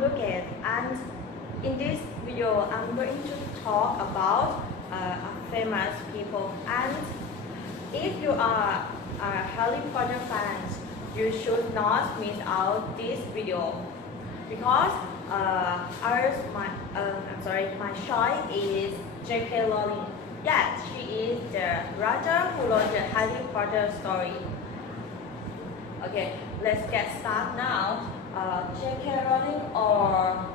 Lucas, and in this video I'm going to talk about famous people. And if you are a Harry Potter fan, you should not miss out this video because my choice is J.K. Rowling. Yes, she is the writer who wrote the Harry Potter story. Okay, let's get started now. J.K. Rowling or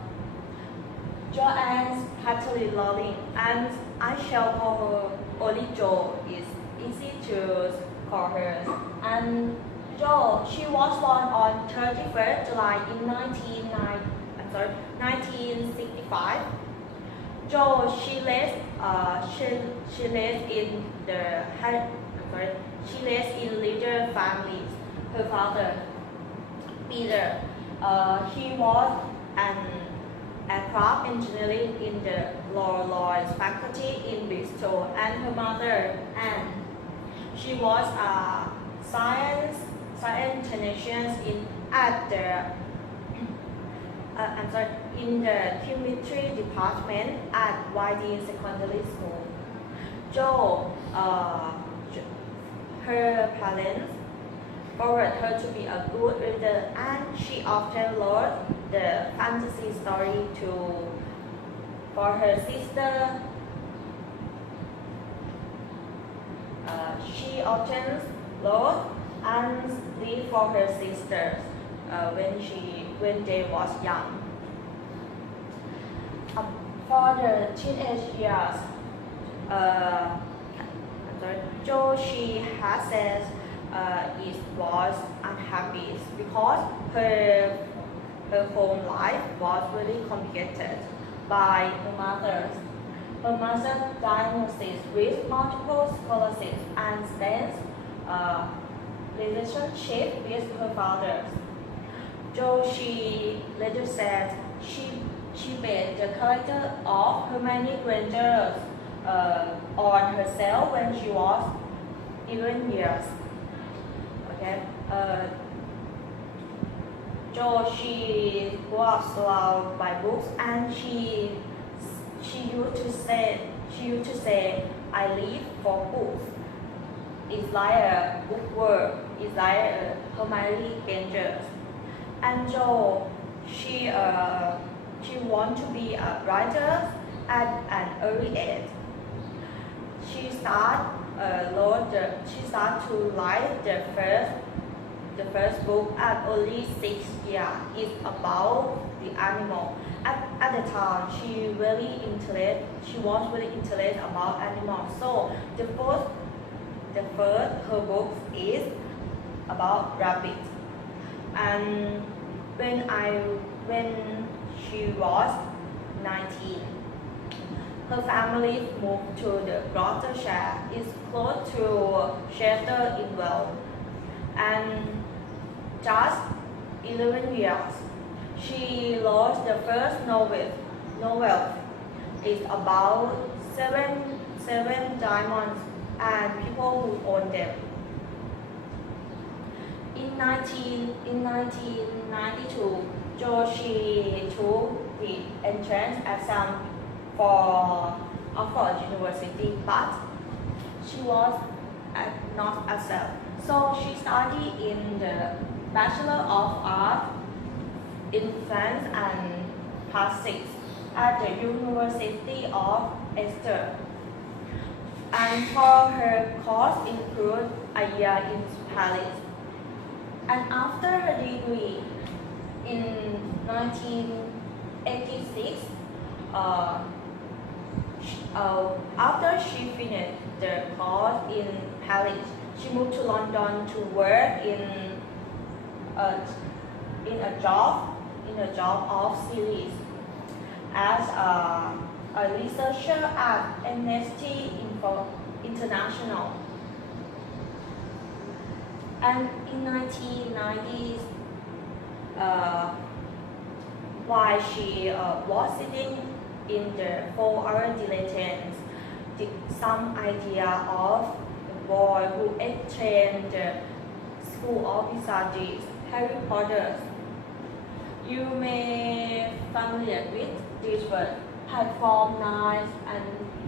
Joanne Patronage Rowling, and I shall call her only Jo. It's easy to call her. And Jo, she was born on 31st July in 1965. Jo, she lives in leader families. Her father, Peter, he was an aircraft engineer in the Royal Lawrence faculty in Bristol, and her mother, Anne, she was a science technician in the chemistry department at Whiting Secondary School. Jo, her parents forward her to be a good reader, and she often wrote the fantasy story for her sister. She often wrote and read for her sisters when they was young. For the teenage years, Jo, she has said it was unhappy because her home life was very complicated by her mother. Her mother diagnosis with multiple sclerosis and tense relationship with her father. Jo, she later said she based the character of Hermione Granger on herself when she was 11 years. Okay. Jo, she grew up surrounded by books, and she used to say I live for books. It's like a bookworm. It's like a Hermione Granger. And Jo, she want to be a writer at an early age. She start to write the first book at only 6 years. It's about the animal. At the time, she was very interested about animals. So the first her book is about rabbit. And when she was 19, her family moved to the Gloucestershire. It's close to Chester in Wales. And just 11 years, she wrote the first novel. It's about seven diamonds and people who own them. In 1992, Jo, she took the entrance exam for Oxford University, but she was not accepted. So she studied in the Bachelor of Arts in France and Physics at the University of Exeter. And for her course include a year in Paris. And after her degree in 1986, after she finished the course in Paris, she moved to London to work in a job of series as a researcher at Amnesty International. And in 1990s, while she was sitting in the 4-hour diligence, some idea of the boy who attended the School of Wizardry, Harry Potter, You may familiar with this word platform 9 and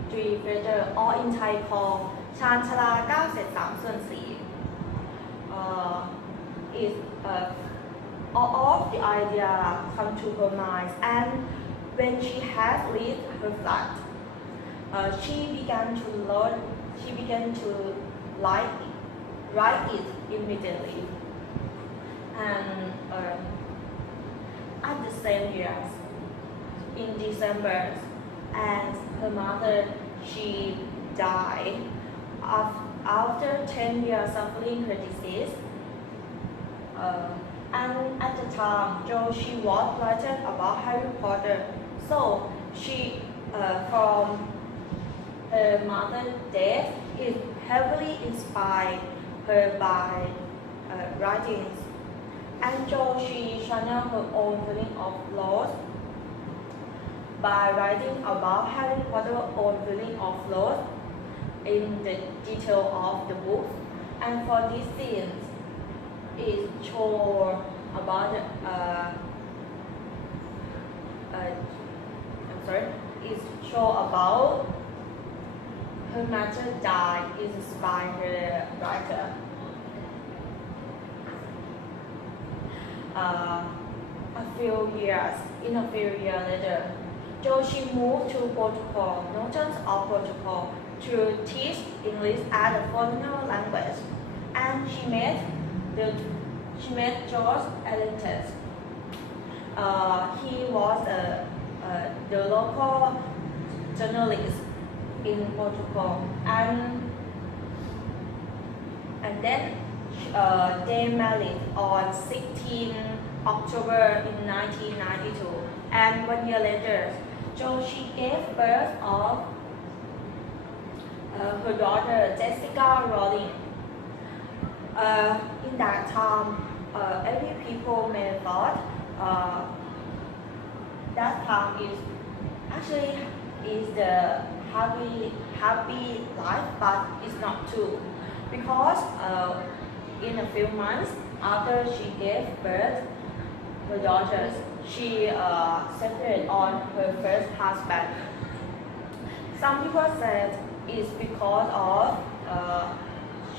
3 feather or in Thai called ชานชาลา9 เศษ 3 ส่วน 4 is all of the idea come to her mind, and when she has read her flat, she began to write it immediately. And at the same year, in December, and her mother, she died after 10 years suffering her disease. And at the time, she was writing about Harry Potter. So she, from her mother's death, is heavily inspired her by writings. And she channeled her own feeling of loss by writing about Harry Potter's own feeling of loss in the detail of the book. And for these scenes, it shows about it shows about her mother died inspired her writer. A few years later, she moved to Portugal, notions of Portugal, to teach English as a foreign language, and she met George Ellington. He was the local journalist in Portugal, and then they married on 16 October in 1992, and 1 year later, she gave birth of her daughter Jessica Rowling. In that time, every people may thought that time is actually the happy life, but it's not true, because in a few months after she gave birth her daughters, she separated on her first husband. Some people said it's because of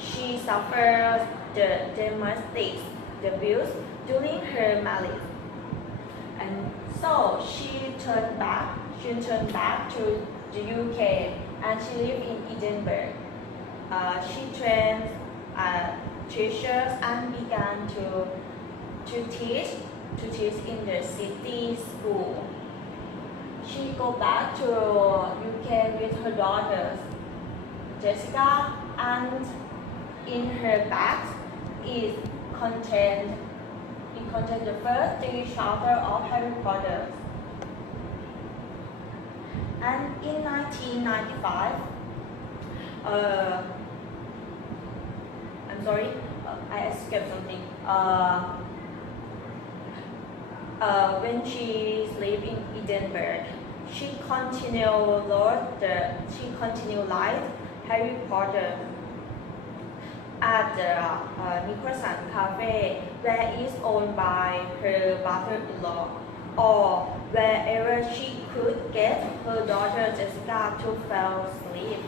she suffered the domestic abuse during her marriage, and so she turned back to the UK, and she lived in Edinburgh. She trained teachers and began to teach in the city school. She go back to UK with her daughters Jessica, and in her bag it contained the first 3 chapters of Harry Potter. And in 1995, I'm sorry, I escaped something. When she lived in Edinburgh, she continued write Harry Potter at the Nicholson Cafe, where it's owned by her brother-in-law, or wherever she could get her daughter Jessica to fall asleep.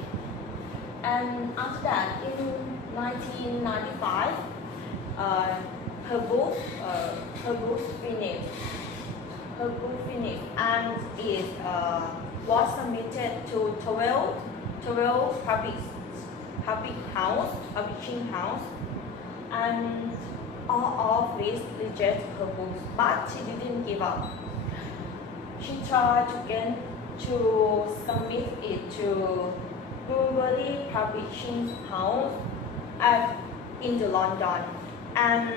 And after that, in 1995, her book finished, and it was submitted to 12 publishing house, and all of which rejected her books, but she didn't give up. She tried to submit it to Bloomsbury Publishing House in London, and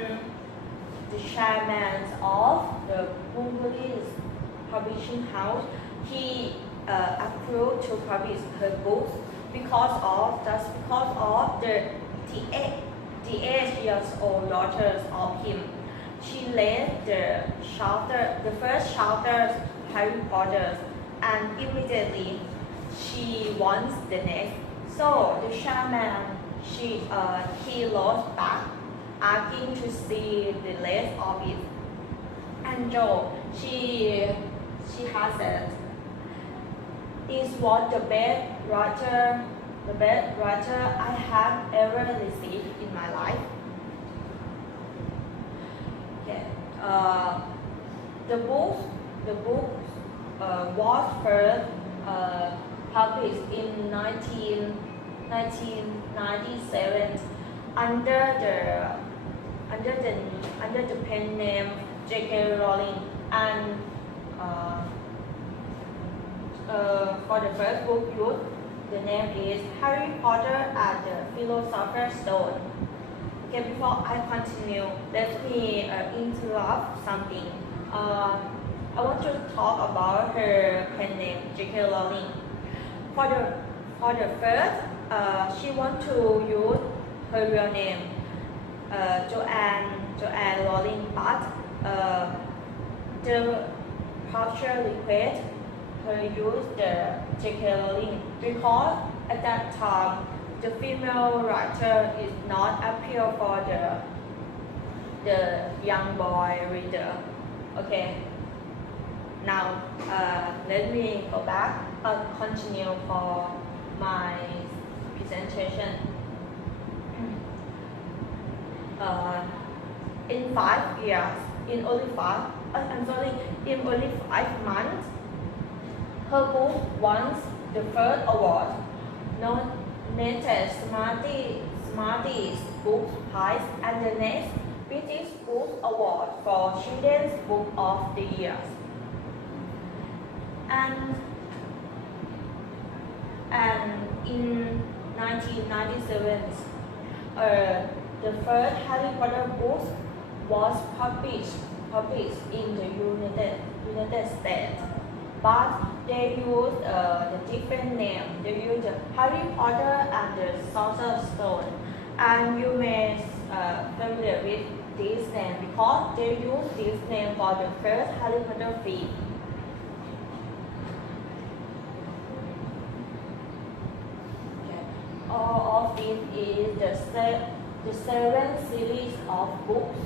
the chairman of the Bloomsbury Publishing House, he approved to publish her books because of the 8 years old daughters of him. She read the first chapter Harry Potter, and immediately she wants the next. So the shaman he lost back, asking to see the rest of it. And Jo, she has said, "This was the best writer I have ever received in my life." Okay. The book was first published in 1997 under the pen name J.K. Rowling, and for the first book used, the name is Harry Potter and the Philosopher's Stone. Okay, before I continue, let me interrupt something. I want to talk about her pen name, J.K. Rowling. For the first, she want to use her real name, Joanne Rowling, but the publisher request her use the J.K. Rowling because at that time the female writer is not appeal for the young boy reader. Okay. Now let me go back and continue for my presentation. In 5 years, in only 5 months, her book won the first award, nominated Smarties Book Prize, and the next British Book Award for Children's Book of the Year. And in 1997, the first Harry Potter book was published in the United States, but they used the different name. They used Harry Potter and the Sorcerer's Stone, and you may familiar with this name because they used this name for the first Harry Potter film. Okay. All of this is the 7 series of books.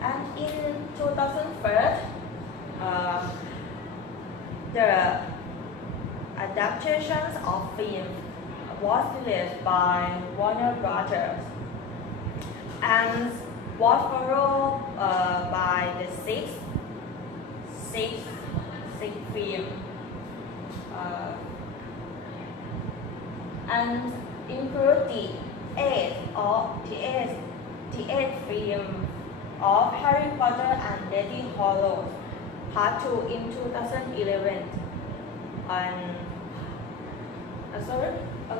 And in 2001, the adaptations of film was released by Warner Brothers and was followed by the sixth film, and include the eighth film of Harry Potter and Deathly Hallows Part 2 in 2011. And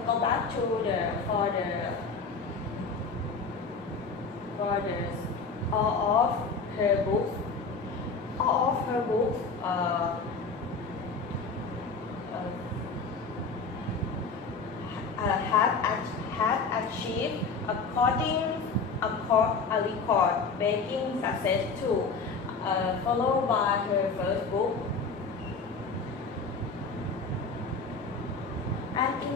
go back to for all of her books. Have achieved a record-breaking success too, followed by her first book. And in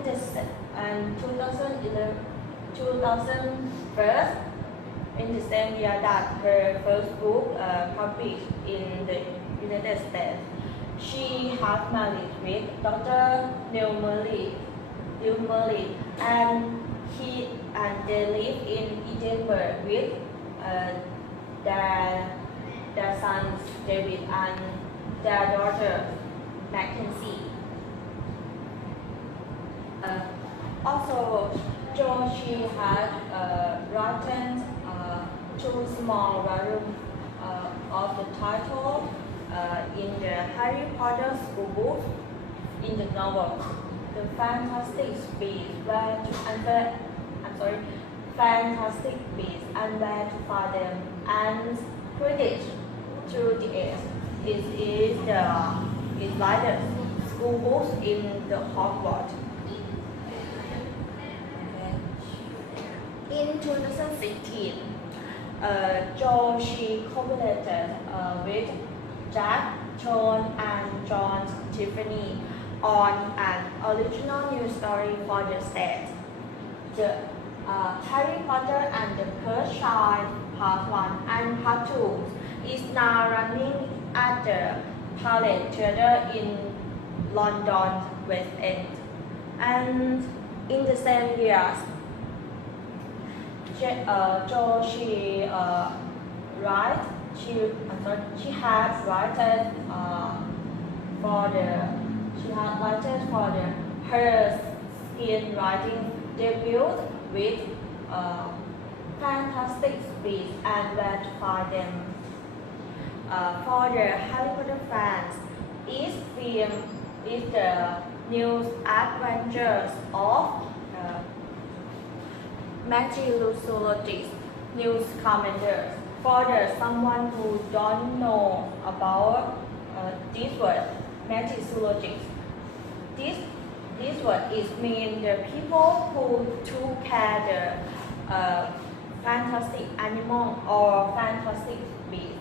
2001, in the same year that her first book published in the United States, she had married with Dr. Neil Murray, and they live in Edinburgh with their sons David and their daughter Mackenzie. Also, she had written 2 small volumes of the title in the Harry Potter school book, in the novel The Fantastic Beasts Fantastic Beasts and Where to Find Them, and Quidditch Through the Air. It is like the school books in the Hogwarts. In 2016, she collaborated with Jack, John, and John Tiffany on an original news story for the state. Harry Potter and the Cursed Child Part 1 and Part 2 is now running at the Palace Theatre in London, West End. And in the same years, she write. She has written for her screenwriting debut with Fantastic Beasts and Where to Find Them. For the Harry Potter fans, each film is the new adventures of magicologists, news commanders. For someone who don't know about this word, magicologists, this word is mean the people who took care the fantastic animal or fantastic beast.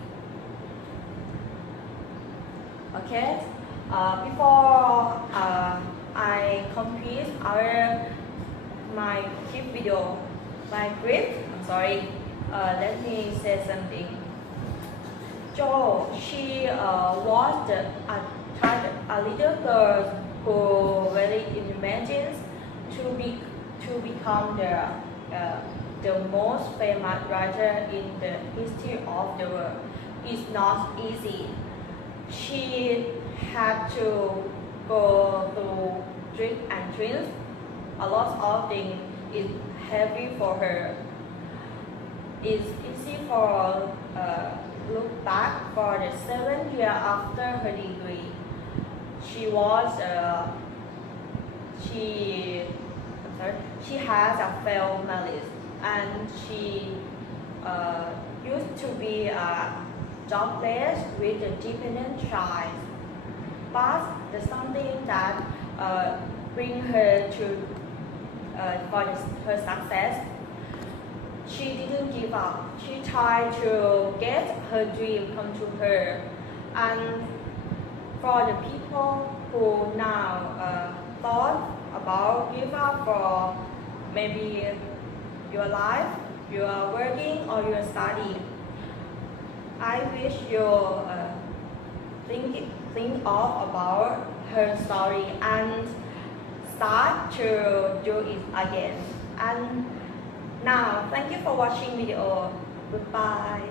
Okay, before I complete my clip video, let me say something. Jo, she was a little girl who really imagines to become the most famous writer in the history of the world. It's not easy. She had to go through tricks and tricks. A lot of things is heavy for her. It's easy for look back for the 7 years after her degree. She has a failed marriage and she used to be jobless with a dependent child. But there's something that bring her to her success. She didn't give up. She tried to get her dream come to her. And for the people who now thought about give up for maybe your life, you are working or you are studying, I wish you think of about her story and start to do it again. And now, thank you for watching video. Goodbye.